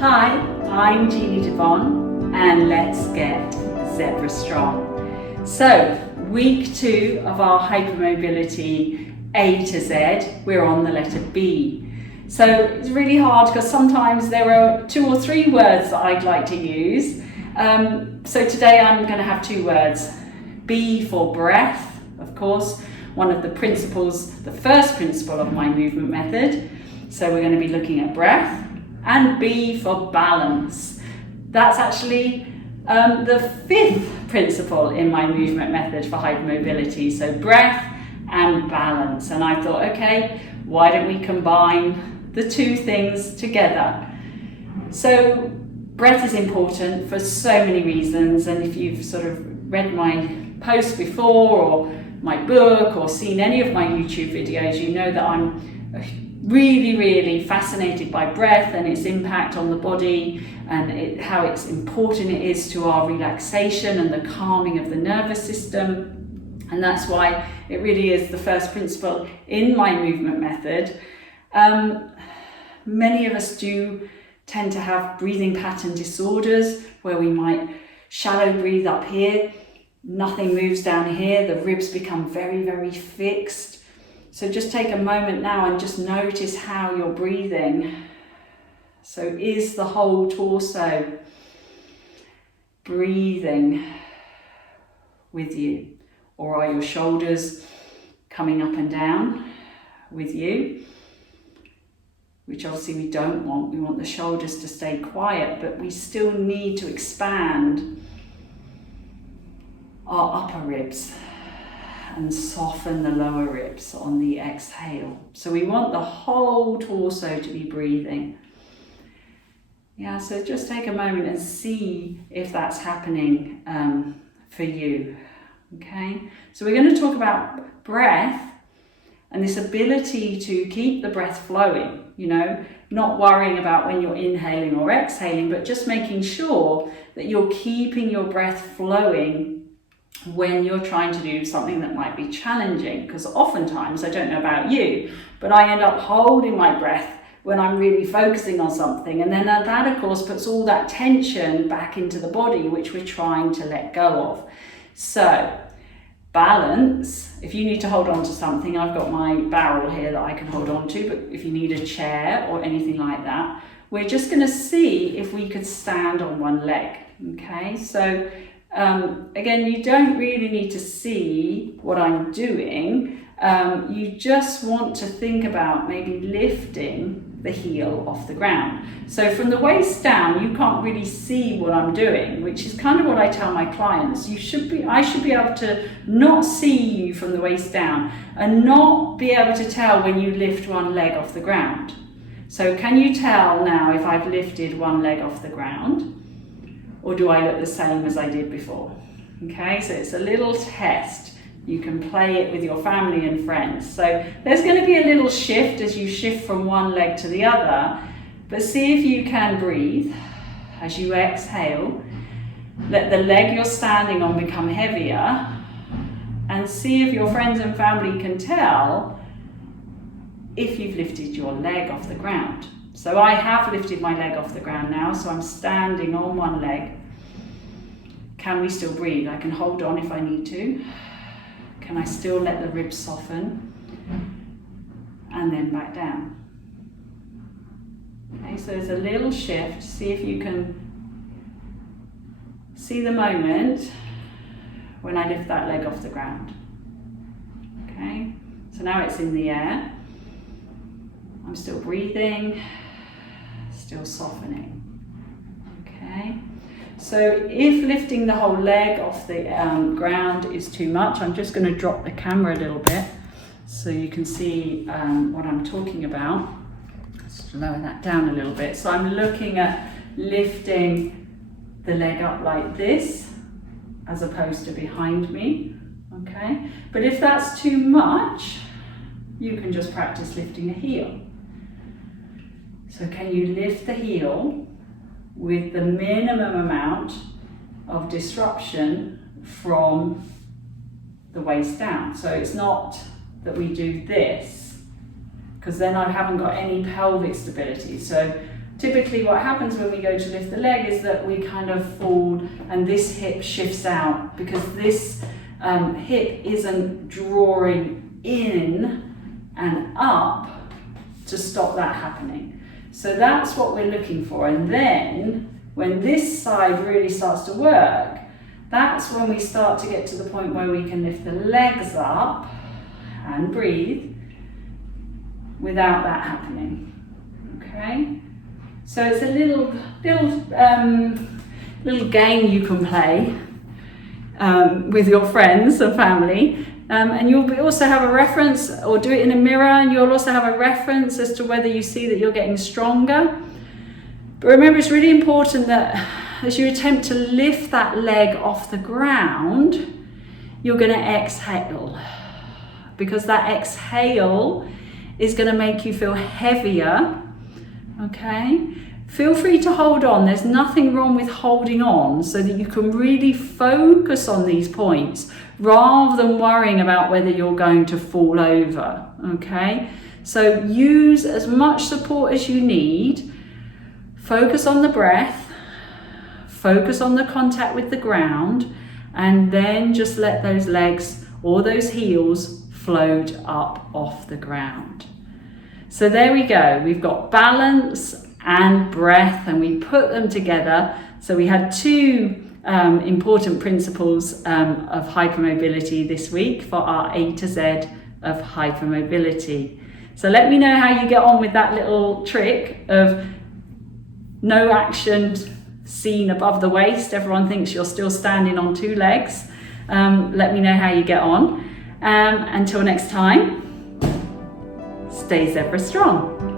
Hi, I'm Jeannie and let's get Zebra Strong. So, week 2 of our hypermobility A to Z, we're on the letter B. So it's really hard because sometimes there are 2 or 3 words that I'd like to use. So today I'm going to have 2 words. B for breath, of course, one of the principles, the first principle of my movement method. So we're going to be looking at breath. And B for balance. That's actually the 5th principle in my movement method for hypermobility. So breath and balance. And I thought, okay, why don't we combine the 2 things together? So breath is important for so many reasons. And if you've sort of read my post before or my book or seen any of my YouTube videos, you know that I'm really fascinated by breath and its impact on the body and how it's important it is to our relaxation and the calming of the nervous system. And that's why it really is the first principle in my movement method. Many of us do tend to have breathing pattern disorders where we might shallow breathe up here, nothing moves down here, the ribs become very fixed. So just take a moment now and just notice how you're breathing. So is the whole torso breathing with you? Or are your shoulders coming up and down with you? Which obviously we don't want. We want the shoulders to stay quiet, but we still need to expand our upper ribs and soften the lower ribs on the exhale. So we want the whole torso to be breathing. Yeah, so just take a moment and see if that's happening for you. Okay, so we're going to talk about breath and this ability to keep the breath flowing, you know, not worrying about when you're inhaling or exhaling, but just making sure that you're keeping your breath flowing when you're trying to do something that might be challenging. Because oftentimes, I don't know about you, but I end up holding my breath when I'm really focusing on something, and then that of course puts all that tension back into the body which we're trying to let go of. So balance, if you need to hold on to something, I've got my barrel here that I can hold on to, but if you need a chair or anything like that, we're just going to see if we could stand on one leg. Okay, so again, you don't really need to see what I'm doing. You just want to think about maybe lifting the heel off the ground. So from the waist down, you can't really see what I'm doing, which is kind of what I tell my clients. I should be able to not see you from the waist down and not be able to tell when you lift one leg off the ground. So can you tell now if I've lifted one leg off the ground? Or do I look the same as I did before? Okay, so it's a little test. You can play it with your family and friends. So there's going to be a little shift as you shift from one leg to the other, but see if you can breathe as you exhale. Let the leg you're standing on become heavier, and see if your friends and family can tell if you've lifted your leg off the ground. So I have lifted my leg off the ground now, so I'm standing on one leg. Can we still breathe? I can hold on if I need to. Can I still let the ribs soften? And then back down. Okay, so there's a little shift. See if you can see the moment when I lift that leg off the ground. Okay, so now it's in the air. I'm still breathing. Still softening. Okay, so if lifting the whole leg off the ground is too much, I'm just going to drop the camera a little bit so you can see what I'm talking about. Let's lower that down a little bit. So I'm looking at lifting the leg up like this as opposed to behind me. Okay, but if that's too much, you can just practice lifting a heel. So can you lift the heel with the minimum amount of disruption from the waist down? So it's not that we do this, because then I haven't got any pelvic stability. So typically what happens when we go to lift the leg is that we kind of fall and this hip shifts out because this hip isn't drawing in and up to stop that happening. So that's what we're looking for. And then when this side really starts to work, that's when we start to get to the point where we can lift the legs up and breathe without that happening. Okay? So it's a little game you can play with your friends and family, and you'll also have a reference, or do it in a mirror, and you'll also have a reference as to whether you see that you're getting stronger. But remember, it's really important that as you attempt to lift that leg off the ground, you're going to exhale, because that exhale is going to make you feel heavier. Okay? Feel free to hold on. There's nothing wrong with holding on so that you can really focus on these points rather than worrying about whether you're going to fall over. Okay? So use as much support as you need. Focus on the breath. Focus on the contact with the ground. And then just let those legs or those heels float up off the ground. So there we go. We've got balance and breath, and we put them together. So we had two important principles of hypermobility this week for our A to Z of hypermobility. So let me know how you get on with that little trick of no action seen above the waist. Everyone thinks you're still standing on two legs. Let me know how you get on. Until next time, stay zebra strong.